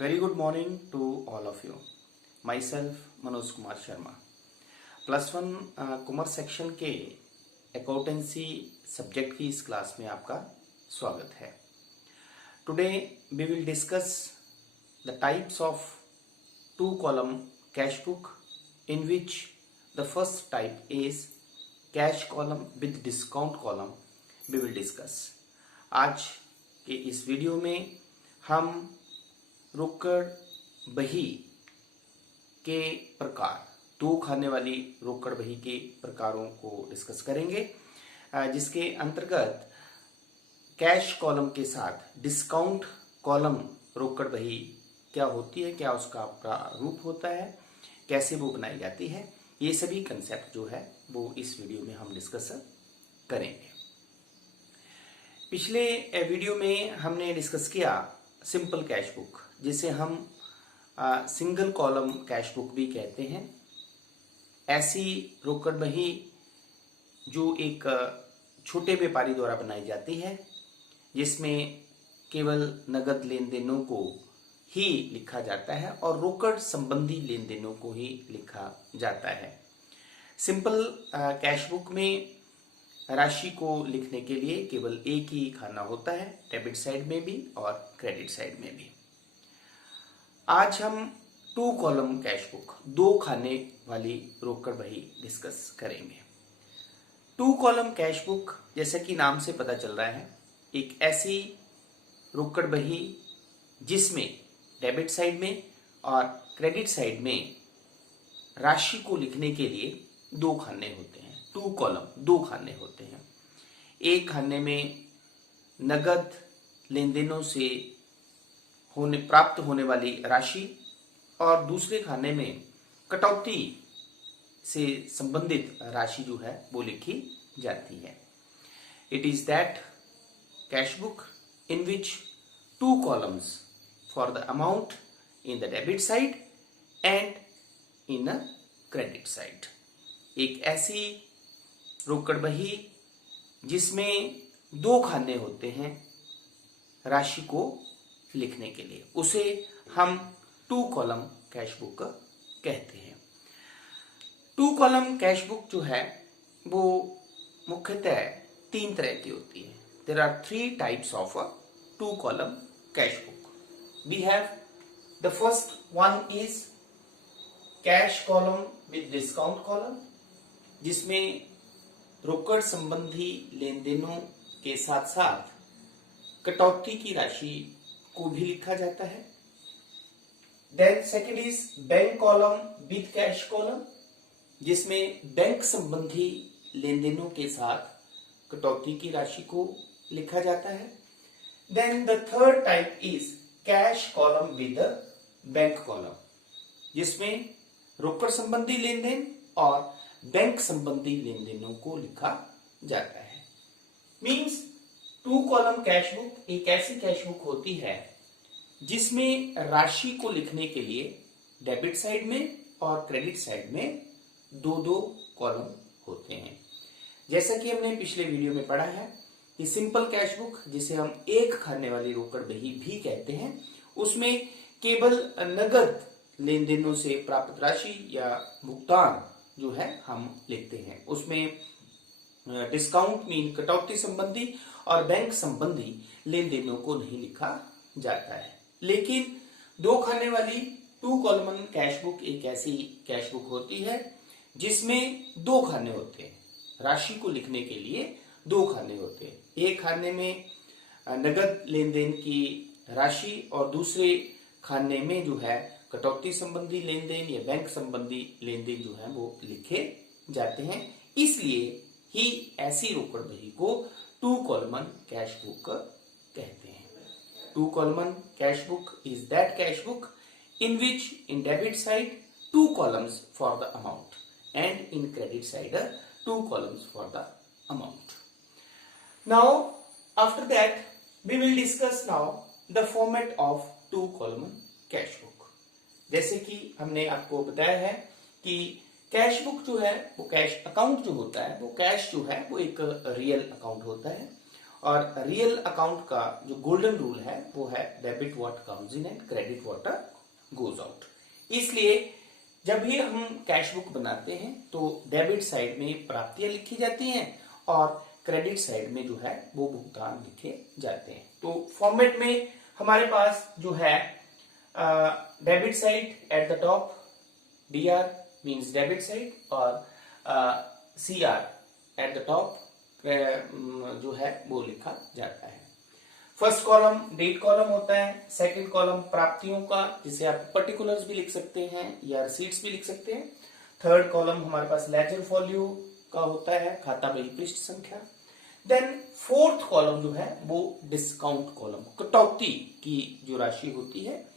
Very good morning to all of you. Myself Manoj Kumar Sharma +1 commerce section के accountancy subject की इस class में आपका स्वागत है. Today we will discuss the types of 2 column cash book in which the first type is cash column with discount column we will discuss. आज के इस वीडियो में हम रोकड़ बही के प्रकार, 2 खाने वाली रोकड़ बही के प्रकारों को डिस्कस करेंगे, जिसके अंतर्गत कैश कॉलम के साथ डिस्काउंट कॉलम रोकड़ बही क्या होती है, क्या उसका प्रारूप होता है, कैसे वो बनाई जाती है, ये सभी कंसेप्ट जो है वो इस वीडियो में हम डिस्कस करेंगे. पिछले वीडियो में हमने डिस्कस किया सिंपल कैश बुक, जिसे हम सिंगल कॉलम कैश बुक भी कहते हैं. ऐसी रोकड़ बही जो एक छोटे व्यापारी द्वारा बनाई जाती है, जिसमें केवल नगद लेन देनों को ही लिखा जाता है और रोकड़ संबंधी लेन देनों को ही लिखा जाता है. सिंपल कैश बुक में राशि को लिखने के लिए केवल एक ही खाना होता है, डेबिट साइड में भी और क्रेडिट साइड में भी. आज हम 2 कॉलम कैश बुक, 2 खाने वाली रोकड़ बही डिस्कस करेंगे. 2 कॉलम कैश बुक, जैसे कि नाम से पता चल रहा है, एक ऐसी रोकड़ बही जिसमें डेबिट साइड में और क्रेडिट साइड में राशि को लिखने के लिए 2 खाने होते हैं. 2 कॉलम, 2 खाने होते हैं. एक खाने में नगद लेन देनों से प्राप्त होने वाली राशि और दूसरे खाने में कटौती से संबंधित राशि जो है वो लिखी जाती है. It is that cash book in which 2 columns for the amount in the debit side and in a credit side. एक ऐसी रोकड़ बही जिसमें 2 खाने होते हैं राशि को लिखने के लिए, उसे हम 2 कॉलम कैश बुक कहते हैं. 2 कॉलम कैश बुक जो है वो मुख्यतः 3 तरह की होती है. There are 3 types of 2 column cash book. We have the first one is cash column with discount column, जिसमें रोकड़ संबंधी लेन देनों के साथ साथ कटौती की राशि को भी लिखा जाता है. Then second is bank column with cash column, जिसमें बैंक संबंधी लेन देनों के साथ कटौती की राशि को लिखा जाता है. Then the third type is cash column with bank column, जिसमें रोकड़ संबंधी लेन देन और बैंक संबंधी लेन देनों को लिखा जाता है. मींस 2 कॉलम कैश बुक एक ऐसी कैश बुक होती है जिसमें राशि को लिखने के लिए डेबिट साइड में और क्रेडिट साइड में 2-2 कॉलम होते हैं. जैसा कि हमने पिछले वीडियो में पढ़ा है कि सिंपल कैश बुक, जिसे हम एक खाने वाली रोकड़ बही भी कहते हैं, उसमें केवल नगद लेन देनों से प्राप्त राशि या भुगतान जो है हम लिखते हैं. उसमें डिस्काउंट मीन कटौती संबंधी और बैंक संबंधी लेन देनों को नहीं लिखा जाता है. लेकिन 2 खाने वाली 2 कॉलम कैश बुक एक ऐसी कैश बुक होती है जिसमें 2 खाने होते हैं. राशि को लिखने के लिए 2 खाने होते हैं. एक खाने में नगद लेन देन की राशि और दूसरे खाने में जो है कटौती संबंधी लेन देन या बैंक संबंधी लेन देन जो है वो लिखे जाते हैं. इसलिए ही ऐसी रोकड़ बही को 2 कॉलम कैश बुक कहते हैं. 2 column cash book is that cash book in which in debit side 2 columns for the amount and in credit side 2 columns for the amount. Now after that we will discuss now the format of 2 column cash book. जैसे कि हमने आपको बताया है कि cash book जो है वो कैश अकाउंट जो होता है वो कैश जो है वो एक रियल अकाउंट होता है और रियल अकाउंट का जो गोल्डन रूल है वो है debit what comes in and credit what goes out. इसलिए जब भी हम कैश बुक बनाते हैं तो डेबिट साइड में प्राप्तियां लिखी जाती हैं और क्रेडिट साइड में जो है वो भुगतान लिखे जाते हैं। तो फॉर्मेट में हमारे पास जो है debit side at the top, DR means debit side, और CR एट द टॉप जो है वो लिखा जाता है। फर्स्ट कॉलम डेट कॉलम होता है, सेकंड कॉलम प्राप्तियों का, जिसे आप पर्टिकुलर्स भी लिख सकते हैं या रिसीट्स भी लिख सकते हैं। थर्ड कॉलम हमारे पास लेजर फॉल्यू का होता है, खाता बही पृष्ठ संख्या। देन फोर्थ कॉलम जो है वो डिस्काउंट कॉलम, कटौती की जो राशि होती है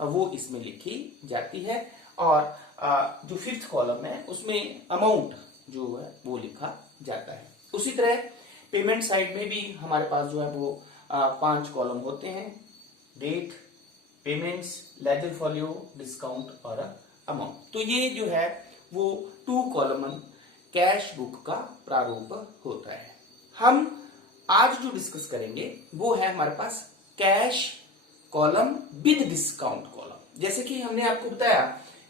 वो इसमें लिखी जाती है। और जो फिफ्थ कॉलम है उसमें अमाउंट जो है वो लिखा जाता है। उसी तरह पेमेंट साइड में भी हमारे पास जो है वो 5 कॉलम होते हैं, डेट, पेमेंट्स, लेजर फॉल्यू, डिस्काउंट और अमाउंट। तो ये जो है वो 2 कॉलमन कैश बुक का प्रारूप होता है। हम आज जो डिस्कस करेंगे वो है हमारे पास cash column with discount column. जैसे कि हमने आपको बताया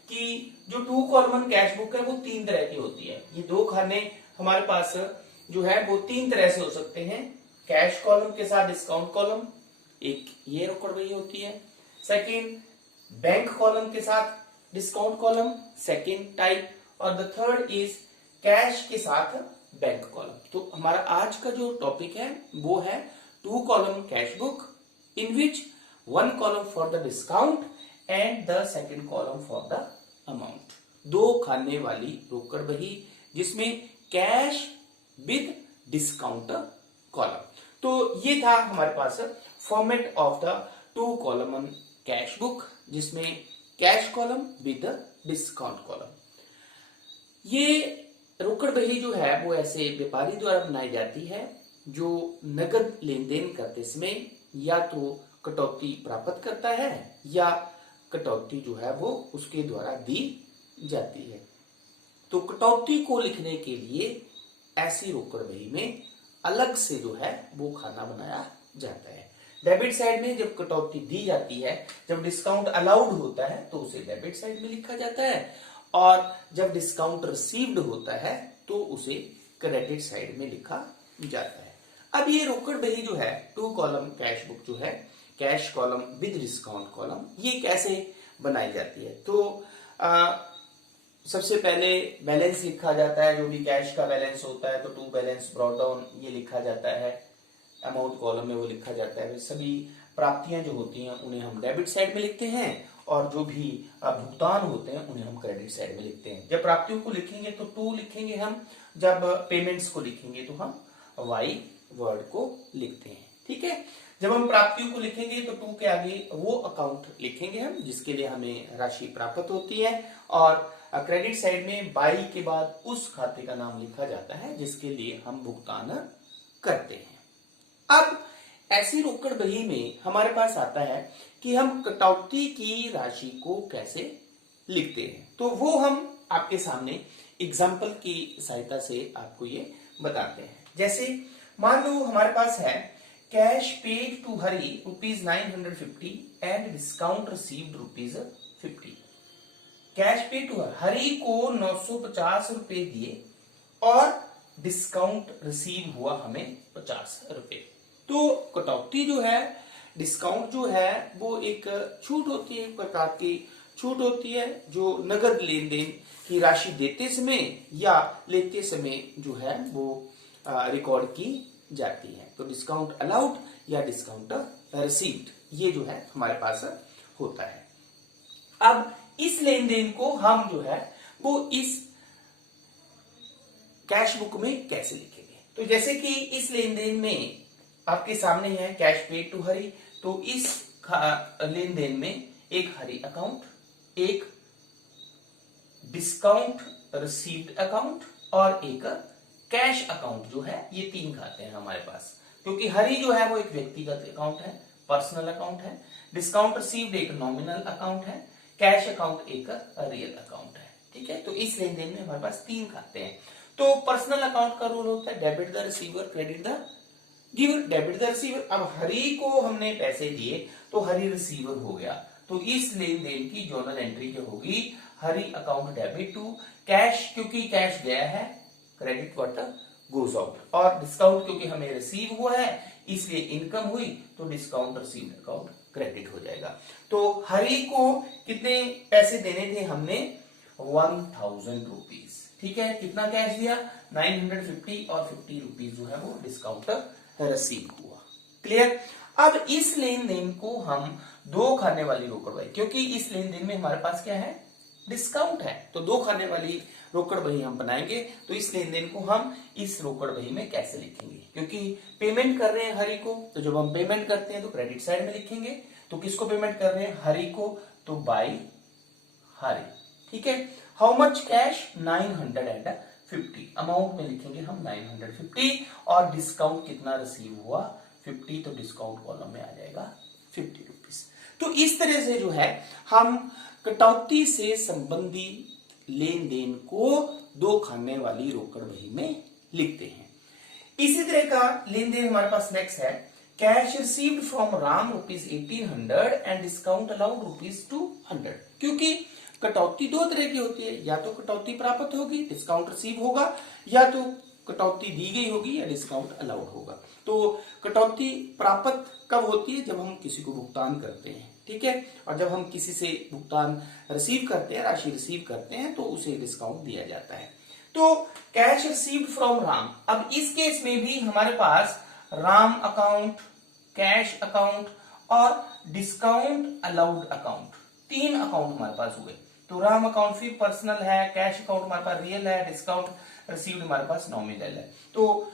कि जो 2 कॉलमन कैश बुक है वो 3 तरह की होती है। ये 2 खाने हमारे पास जो है वो 3 तरह से हो सकते हैं, कैश कॉलम के साथ डिस्काउंट कॉलम, एक ये रोकड़ बही होती है। सेकंड बैंक कॉलम के साथ डिस्काउंट कॉलम, सेकंड टाइप। और द थर्ड इज कैश के साथ बैंक कॉलम। तो हमारा आज का जो टॉपिक है वो है 2 column cash book in which 1 column for the discount and the second column for the amount. 2 खाने वाली रोकड़ बही जिसमें कैश विद डिस्काउंट कॉलम। तो ये था हमारे पास format of the 2 column cash book, जिसमें cash column with discount column. ये रोकड़ बही जो है वो ऐसे व्यापारी द्वारा बनाई जाती है जो नगद लेन देन करते समय या तो कटौती प्राप्त करता है या कटौती जो है वो उसके द्वारा दी जाती है। तो कटौती को लिखने के लिए ऐसी रोकड़ बही में अलग से जो है वो खाना बनाया जाता है। डेबिट साइड में जब कटौती दी जाती है, जब डिस्काउंट अलाउड होता है तो उसे डेबिट साइड में लिखा जाता है, और जब डिस्काउंट रिसीव्ड होता है तो उसे क्रेडिट साइड में लिखा जाता है। अब ये रोकड़ बही जो है 2 कॉलम कैश बुक जो है cash column with discount column, ये कैसे बनाई जाती है? तो सबसे पहले बैलेंस लिखा जाता है, जो भी कैश का बैलेंस होता है तो टू बैलेंस ब्रॉट डाउन ये लिखा जाता है। अमाउंट कॉलम में वो लिखा जाता है। सभी प्राप्तियां जो होती हैं उन्हें हम डेबिट साइड में लिखते हैं और जो भी भुगतान होते हैं उन्हें हम क्रेडिट साइड में लिखते हैं। जब प्राप्तियों को लिखेंगे तो 2 लिखेंगे हम, जब पेमेंट्स को लिखेंगे तो हम Y वर्ड को लिखते हैं। ठीक है, जब हम प्राप्तियों को लिखेंगे तो 2 के आगे वो अकाउंट लिखेंगे हम जिसके लिए हमें राशि प्राप्त होती है, और क्रेडिट साइड में बाई के बाद उस खाते का नाम लिखा जाता है जिसके लिए हम भुगतान करते हैं। अब ऐसी रोकड़ बही में हमारे पास आता है कि हम कटौती की राशि को कैसे लिखते हैं। तो वो हम आपके सामने एग्जाम्पल की सहायता से आपको ये बताते हैं। जैसे मान लो हमारे पास है cash paid to Hari ₹950 and discount received ₹50। Cash paid to Hari को 950 रुपए दिए और डिस्काउंट रिसीव हुआ हमें 50 रुपए। तो कटौती जो है, डिस्काउंट जो है वो एक छूट होती है, एक प्रकार की छूट होती है जो नगद लेन देन की राशि देते समय या लेते समय जो है वो रिकॉर्ड की जाती है। तो डिस्काउंट अलाउड या डिस्काउंट रिसीव्ड ये जो है हमारे पास होता है। अब इस लेन देन को हम जो है वो इस कैश बुक में कैसे लिखेंगे? तो जैसे कि इस लेन देन में आपके सामने है कैश पेड टू हरी, तो इस लेन देन में एक हरी अकाउंट, एक डिस्काउंट रिसीव्ड अकाउंट और एक कैश अकाउंट जो है, ये 3 खाते हैं हमारे पास। क्योंकि हरी जो है वो एक व्यक्तिगत अकाउंट है, पर्सनल अकाउंट है, डिस्काउंट रिसीव्ड एक नॉमिनल अकाउंट है, कैश अकाउंट एक रियल अकाउंट है। ठीक है, तो इस लेन देन में हमारे पास 3 खाते हैं। तो पर्सनल अकाउंट का रूल होता है debit the receiver credit the giver debit the receiver. अब हरि को हमने पैसे दिए तो हरि रिसीवर हो गया, तो इस लेन देन की जर्नल एंट्री क्या होगी, Hari account debit to cash, क्योंकि कैश गया है, क्रेडिट व्हाट गोज आउट, और डिस्काउंट क्योंकि हमें रिसीव हुआ है इसलिए इनकम हुई, तो डिस्काउंट रिसीव्ड अकाउंट क्रेडिट हो जाएगा। तो हरि को कितने पैसे देने थे हमने, 1000 रुपीज, ठीक है। कितना कैश दिया, 950, और 50 रुपीज जो है वो डिस्काउंट रिसीव हुआ। क्लियर। अब इस लेन देन को हम दो खाने वाली रोकड़ बही, क्योंकि इस लेन देन में हमारे पास क्या है, डिस्काउंट है, तो दो खाने वाली रोकड़ बही हम बनाएंगे। तो इस लेन देन को हम इस रोकड़ बही में कैसे लिखेंगे, क्योंकि पेमेंट कर रहे हैं हरि को, तो जब हम पेमेंट करते हैं तो क्रेडिट साइड में लिखेंगे। तो किसको पेमेंट कर रहे हैं, हरि को, तो बाई हरि, ठीक है। हाउ मच कैश, 950, अमाउंट में लिखेंगे हम 950, और डिस्काउंट कितना रिसीव हुआ, 50, तो डिस्काउंट कॉलम में आ जाएगा 50 रुपीज। तो इस तरह से जो है हम कटौती से संबंधित लेन देन को दो खाने वाली रोकड़ बही में लिखते हैं। इसी तरह का लेन देन हमारे पास नेक्स्ट है, cash received from Ram ₹1800 and discount allowed ₹200। क्योंकि कटौती दो तरह की होती है, या तो कटौती प्राप्त होगी, डिस्काउंट रिसीव होगा, या तो कटौती दी गई होगी या डिस्काउंट अलाउड होगा। तो कटौती प्राप्त कब होती है, जब हम किसी को भुगतान करते हैं, ठीक है, और जब हम किसी से भुगतान रिसीव करते हैं, राशि रिसीव करते हैं, तो उसे डिस्काउंट दिया जाता है। तो कैश रिसीव्ड फ्रॉम राम, अब इस केस में भी हमारे पास राम अकाउंट, कैश अकाउंट और डिस्काउंट अलाउड अकाउंट, तीन अकाउंट हमारे पास हुए। तो राम अकाउंट फिर पर्सनल है, कैश अकाउंट हमारे पास रियल है, डिस्काउंट रिसीव्ड हमारे पास नॉमिनल है। तो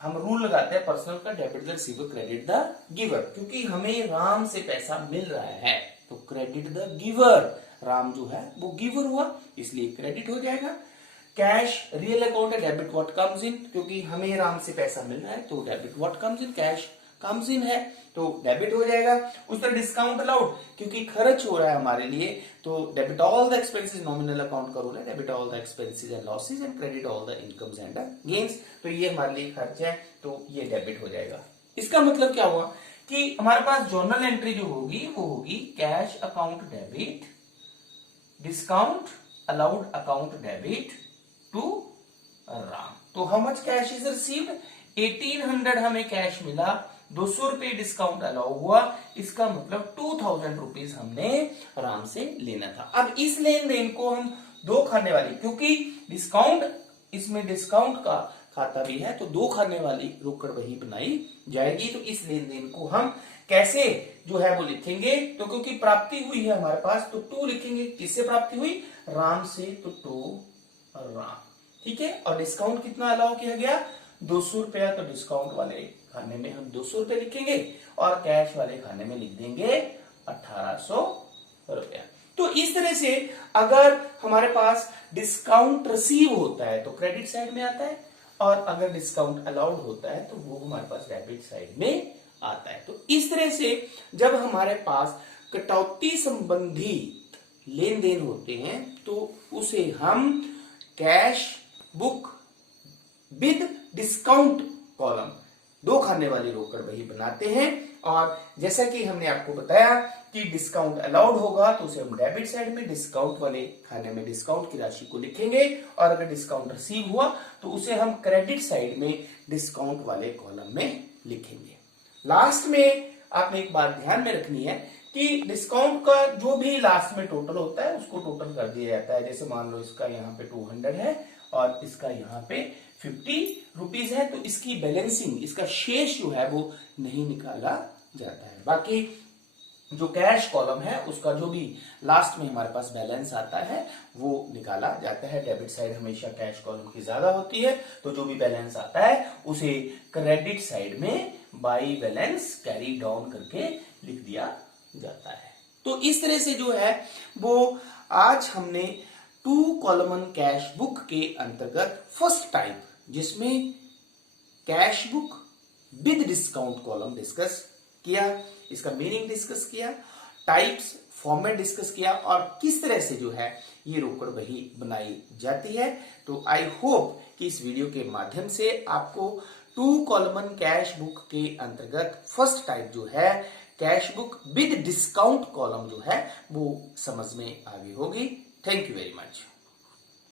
हम रूल लगाते हैं पर्सनल का, debit the receiver credit the giver, क्योंकि हमें राम से पैसा मिल रहा है, तो क्रेडिट द गिवर, राम जो है वो गिवर हुआ इसलिए क्रेडिट हो जाएगा। कैश रियल अकाउंट है, डेबिट व्हाट कम्स इन, क्योंकि हमें राम से पैसा मिल रहा है तो debit what comes in, cash comes in है तो डेबिट हो जाएगा। उस तरह डिस्काउंट अलाउड, क्योंकि खर्च हो रहा है हमारे लिए, तो debit all the expenses, nominal account का रूल है, debit all the expenses and losses and credit all the incomes and gains, तो ये हमारे लिए खर्च है तो ये डेबिट हो जाएगा। इसका मतलब क्या हुआ कि हमारे पास जर्नल एंट्री जो होगी वो होगी cash account debit, discount allowed account debit to Ram. तो how much cash is received, 1800 हमें कैश मिला, 200 रुपए डिस्काउंट अलाउ हुआ, इसका मतलब 2000 रुपीज हमने राम से लेना था। अब इस लेन देन को हम दो खाने वाली, क्योंकि डिस्काउंट, इसमें डिस्काउंट का खाता भी है, तो दो खाने वाली रोकड़ बही बनाई जाएगी। तो इस लेन देन को हम कैसे जो है वो लिखेंगे, तो क्योंकि प्राप्ति हुई है हमारे पास तो टू लिखेंगे, किससे प्राप्ति हुई, राम से, तो टू राम, ठीक है। और डिस्काउंट कितना अलाउ किया गया, 200 रुपया, तो डिस्काउंट वाले खाने में हम 200 रुपए लिखेंगे और कैश वाले खाने में लिख देंगे 1800 रुपया। तो इस तरह से अगर हमारे पास डिस्काउंट रिसीव होता है तो क्रेडिट साइड में आता है, और अगर डिस्काउंट अलाउड होता है तो वो हमारे पास डेबिट साइड में आता है। तो इस तरह से जब हमारे पास कटौती संबंधी लेन देन होते हैं तो उसे हम cash book with discount column, दो खाने वाली रोकड़ बही बनाते हैं। और जैसा कि हमने आपको बताया कि डिस्काउंट अलाउड होगा तो उसे हम डेबिट साइड में, डिस्काउंट वाले खाने में डिस्काउंट की राशि को लिखेंगे, और अगर डिस्काउंट रिसीव हुआ तो उसे हम क्रेडिट साइड में डिस्काउंट वाले कॉलम में लिखेंगे। लास्ट में आपने एक बात ध्यान में रखनी है कि डिस्काउंट का जो भी लास्ट में टोटल होता है उसको टोटल कर दिया जाता है। जैसे मान लो इसका यहाँ पे 200 है और इसका यहाँ पे 50 रुपीज है, तो इसकी बैलेंसिंग, इसका शेष जो है वो नहीं निकाला जाता है। बाकी जो कैश कॉलम है उसका जो भी लास्ट में हमारे पास बैलेंस आता है वो निकाला जाता है। डेबिट साइड हमेशा कैश कॉलम की ज्यादा होती है, तो जो भी बैलेंस आता है उसे क्रेडिट साइड में बाई बैलेंस कैरी डाउन करके लिख दिया जाता है। तो इस तरह से जो है वो आज हमने 2 कॉलमन कैश बुक के अंतर्गत फर्स्ट टाइप, जिसमें cash book with discount column discuss किया, इसका मीनिंग डिस्कस किया, टाइप्स, फॉर्मेट डिस्कस किया, और किस तरह से जो है ये रोकड़ बही बनाई जाती है। तो आई होप कि इस वीडियो के माध्यम से आपको टू कॉलमन कैश बुक के अंतर्गत फर्स्ट टाइप जो है cash book with discount column जो है वो समझ में आ गई होगी। Thank you very much.